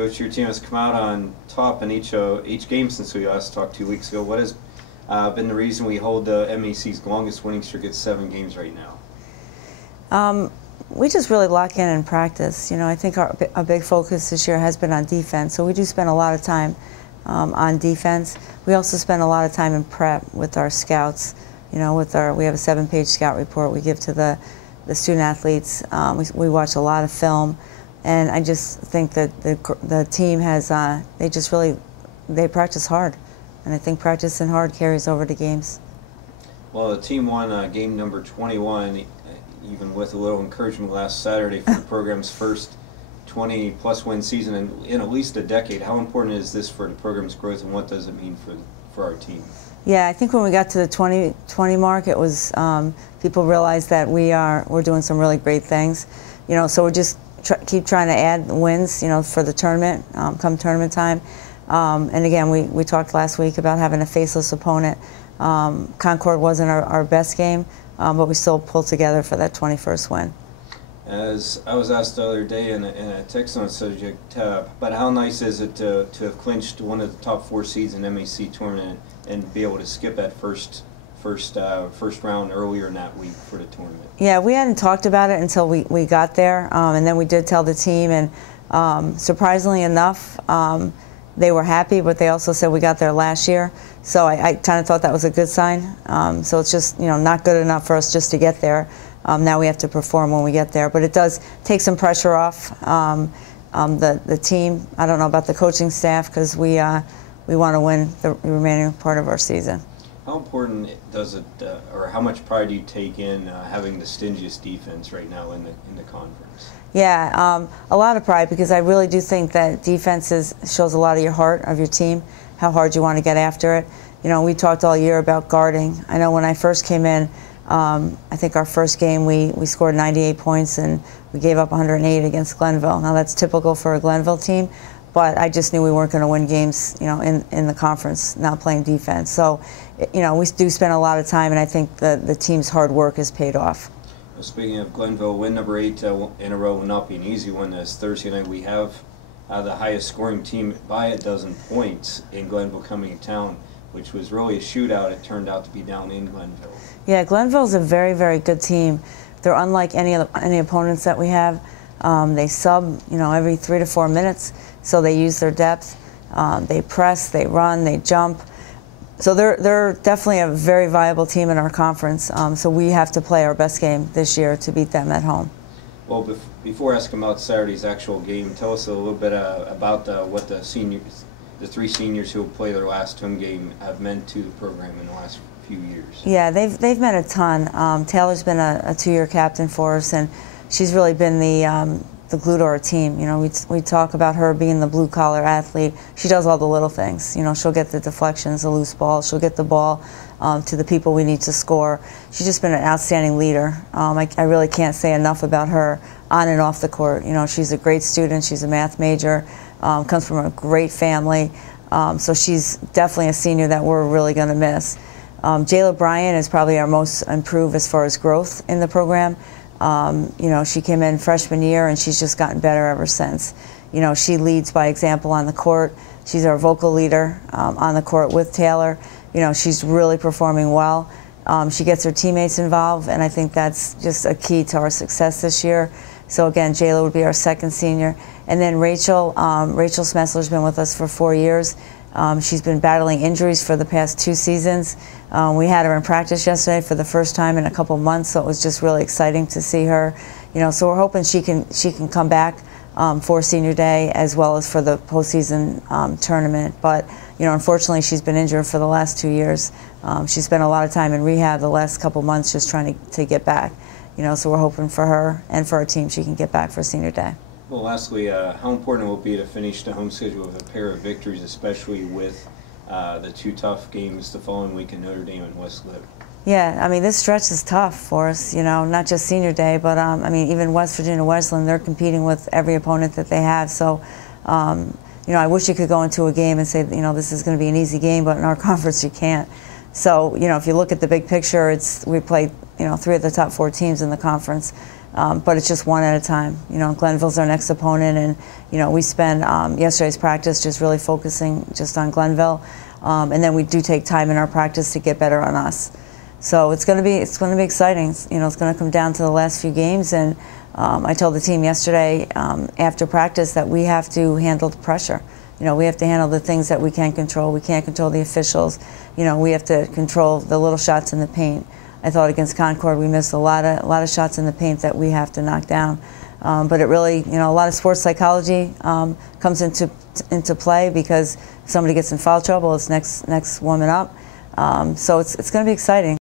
Coach, your team has come out on top in each game since we last talked 2 weeks ago. What has been the reason we hold the MAC's longest winning streak at 7 games right now? We just really lock in practice. You know, I think our big focus this year has been on defense, so we do spend a lot of time on defense. We also spend a lot of time in prep with our scouts. You know, we have a 7-page scout report we give to the student athletes. We watch a lot of film, and I just think that the team has they practice hard, and I think practicing hard carries over to games. Well, the team won game number 21, even with a little encouragement last Saturday for the program's first 20-plus win season in at least a decade. How important is this for the program's growth, and what does it mean for our team? Yeah, I think when we got to the 2020 mark, it was people realized that we're doing some really great things. You know, so we just keep trying to add wins, you know, for the tournament, come tournament time. And again, we talked last week about having a faceless opponent. Concord wasn't our best game, but we still pulled together for that 21st win. As I was asked the other day in a text on the subject, but how nice is it to have clinched one of the top 4 seeds in MAC tournament and be able to skip that first round earlier in that week for the tournament? Yeah, we hadn't talked about it until we got there, and then we did tell the team, and surprisingly enough, they were happy, but they also said we got there last year, so I kind of thought that was a good sign. So it's just, you know, not good enough for us just to get there. Now we have to perform when we get there, but it does take some pressure off the team. I don't know about the coaching staff, because we want to win the remaining part of our season. How important does it, or how much pride do you take in having the stingiest defense right now in the conference? Yeah, a lot of pride, because I really do think that defense shows a lot of your heart of your team, how hard you want to get after it. You know, we talked all year about guarding. I know when I first came in, I think our first game we scored 98 points and we gave up 108 against Glenville. Now that's typical for a Glenville team, but I just knew we weren't going to win games, you know, in the conference not playing defense. So, you know, we do spend a lot of time, and I think the team's hard work has paid off. Well, speaking of Glenville, win number 8 in a row will not be an easy one, as Thursday night we have the highest scoring team by a dozen points in Glenville coming to town, which was really a shootout. It turned out to be down in Glenville. Yeah, Glenville's a very, very good team. They're unlike any opponents that we have. They sub, you know, every 3 to 4 minutes, so they use their depth. They press, they run, they jump. So they're definitely a very viable team in our conference. So we have to play our best game this year to beat them at home. Well, before asking about Saturday's actual game, tell us a little bit about what the 3 seniors who will play their last home game have meant to the program in the last few years. Yeah, they've meant a ton. Taylor's been a 2-year captain for us, and she's really been the glue to our team. You know, we talk about her being the blue-collar athlete. She does all the little things. You know, she'll get the deflections, the loose ball. She'll get the ball to the people we need to score. She's just been an outstanding leader. I really can't say enough about her on and off the court. You know, she's a great student. She's a math major. Comes from a great family. So she's definitely a senior that we're really going to miss. Jayla Bryan is probably our most improved as far as growth in the program. You know, she came in freshman year, and she's just gotten better ever since. You know, she leads by example on the court. She's our vocal leader on the court with Taylor. You know, she's really performing well. She gets her teammates involved, and I think that's just a key to our success this year. So again, Jayla would be our second senior. And then Rachel Smessler's been with us for 4 years. She's been battling injuries for the past 2 seasons. We had her in practice yesterday for the first time in a couple months, so it was just really exciting to see her. You know, so we're hoping she can come back for senior day as well as for the postseason tournament. But you know, unfortunately, she's been injured for the last 2 years. She's spent a lot of time in rehab the last couple months just trying to get back. You know, so we're hoping for her and for our team she can get back for senior day. Well, lastly, how important will it be to finish the home schedule with a pair of victories, especially with the 2 tough games the following week in Notre Dame and Westlake? Yeah, I mean, this stretch is tough for us, you know, not just senior day, but I mean, even West Virginia Wesleyan, they're competing with every opponent that they have. So, you know, I wish you could go into a game and say, you know, this is going to be an easy game, but in our conference you can't. So, you know, if you look at the big picture, we played, you know, 3 of the top 4 teams in the conference. but it's just one at a time. You know, Glenville's our next opponent, and you know, we spend yesterday's practice just really focusing just on Glenville, and then we do take time in our practice to get better on us. So it's going to be exciting. You know, it's going to come down to the last few games, and I told the team yesterday after practice that we have to handle the pressure. You know, we have to handle the things that we can't control. We can't control the officials. You know, we have to control the little shots in the paint. I thought against Concord we missed a lot of shots in the paint that we have to knock down. But it really, you know, a lot of sports psychology comes into play, because if somebody gets in foul trouble, it's next woman up. So it's going to be exciting.